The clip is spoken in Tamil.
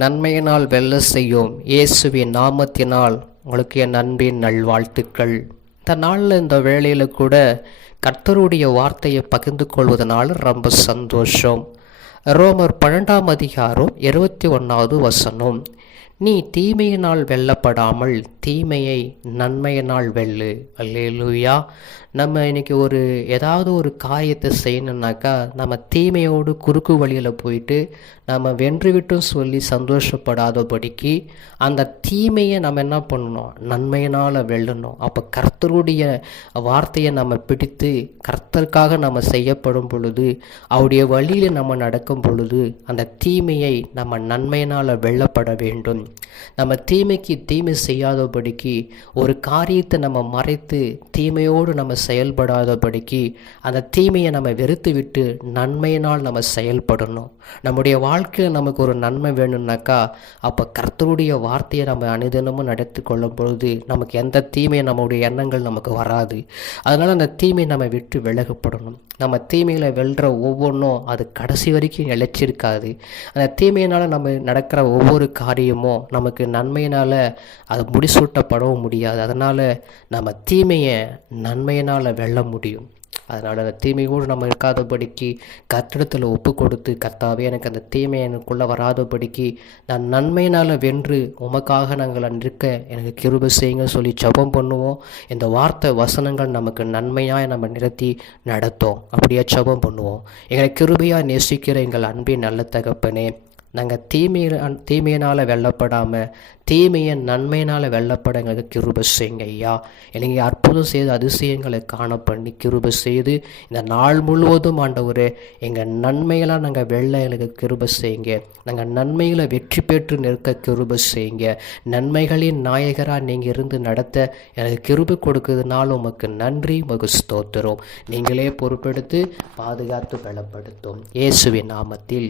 நன்மையினால் வெல்ல செய்யும் இயேசுவின் நாமத்தினால் உங்களுக்கு என் அன்பின் நல்வாழ்த்துக்கள். இந்த நாளில் இந்த வேளையில் கூட கர்த்தருடைய வார்த்தையை பகிர்ந்து கொள்வதனால ரொம்ப சந்தோஷம். ரோமர் 12ஆம் அதிகாரம் 21வது வசனம், நீ தீமையினால் வெல்லப்படாமல் தீமையை நன்மையினால் வெல்லு. அல்லேலூயா. நம்ம இன்னைக்கு ஏதாவது ஒரு காரியத்தை செய்யணுன்னாக்கா நம்ம தீமையோடு குறுக்கு வழியில் போயிட்டு நம்ம வென்றுவிட்டும் சொல்லி சந்தோஷப்படாதபடிக்கு அந்த தீமையை நம்ம என்ன பண்ணணும், நன்மையினால் வெல்லணும். அப்போ கர்த்தருடைய வார்த்தையை நம்ம பிடித்து கர்த்தருக்காக நம்ம செய்யப்படும் பொழுது, அவருடைய வழியில் நம்ம நடக்கும் பொழுது அந்த தீமையை நம்ம நன்மையினால் வெல்லப்பட வேண்டும். நம்ம தீமைக்கு தீமை செய்யாதபடிக்கு ஒரு காரியத்தை நம்ம மறைத்து தீமையோடு நம்ம செயல்படாதபடிக்கு அந்த தீமையை நம்ம வெறுத்து விட்டு நன்மையினால் நம்ம செயல்படணும். நம்முடைய வாழ்க்கையில் நமக்கு ஒரு நன்மை வேணும்னாக்கா அப்போ கர்த்தருடைய வார்த்தையை நம்ம அனுதினமும் நடத்தி கொள்ளும் பொழுது நமக்கு எந்த தீமையை நம்முடைய எண்ணங்கள் நமக்கு வராது. அதனால் அந்த தீமையை நம்ம விட்டு விலகப்படணும். நம்ம தீமைகளை வெல்ற ஒவ்வொன்றும் அது கடைசி வரைக்கும் நிலைச்சிருக்காது. அந்த தீமையினால் நம்ம நடக்கிற ஒவ்வொரு காரியமும் நமக்கு நன்மையினால் அது முடிசூட்டப்படவும் முடியாது. அதனால் நம்ம தீமையை நன்மையினால் வெல்ல முடியும். அதனால் அந்த தீமையோடு நம்ம இருக்காதபடிக்கு கர்த்தரிடத்தில் ஒப்பு கொடுத்து, கர்த்தாவே எனக்கு அந்த தீமை எனக்குள்ளே வராதபடிக்கு நான் நன்மையினால் வென்று உமக்காக நாங்கள் நிற்க எனக்கு கிருபை செய்யுங்க சொல்லி ஜெபம் பண்ணுவோம். இந்த வார்த்தை வசனங்கள் நமக்கு நன்மையாக நம்ம நிறுத்தி நடத்தும். அப்படியே ஜெபம் பண்ணுவோம். எங்களை கிருபையாக நேசிக்கிற எங்கள் அன்பின் நல்ல தகப்பனே, நாங்கள் தீமையினால் வெல்லப்படாமல் தீமையை நன்மையினால் வெல்லப்பட எங்களுக்கு கிருபை செய்யுங்க ஐயா. எனக்கு அற்புதம் செய்து அதிசயங்களை காண பண்ணி கிருபை செய்து இந்த நாள் முழுவதும் ஆண்டவரே எங்கள் நன்மையெல்லாம் நாங்கள் வெல்ல எங்களுக்கு கிருபை செய்யுங்க. நாங்கள் நன்மைகளை வெற்றி பெற்று நிற்க கிருபை செய்யுங்க. நன்மைகளின் நாயகராக நீங்கள் இருந்து நடத்த எனக்கு கிருபை கொடுக்குறதுனால உமக்கு நன்றி, உமக்கு ஸ்தோத்திரம். நீங்களே பொறுப்பெடுத்து பாதுகாத்து பலப்படுத்தும் இயேசுவின் நாமத்தில்.